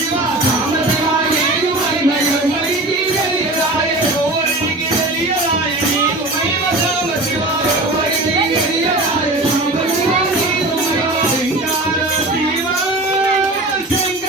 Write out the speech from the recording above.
Thank you.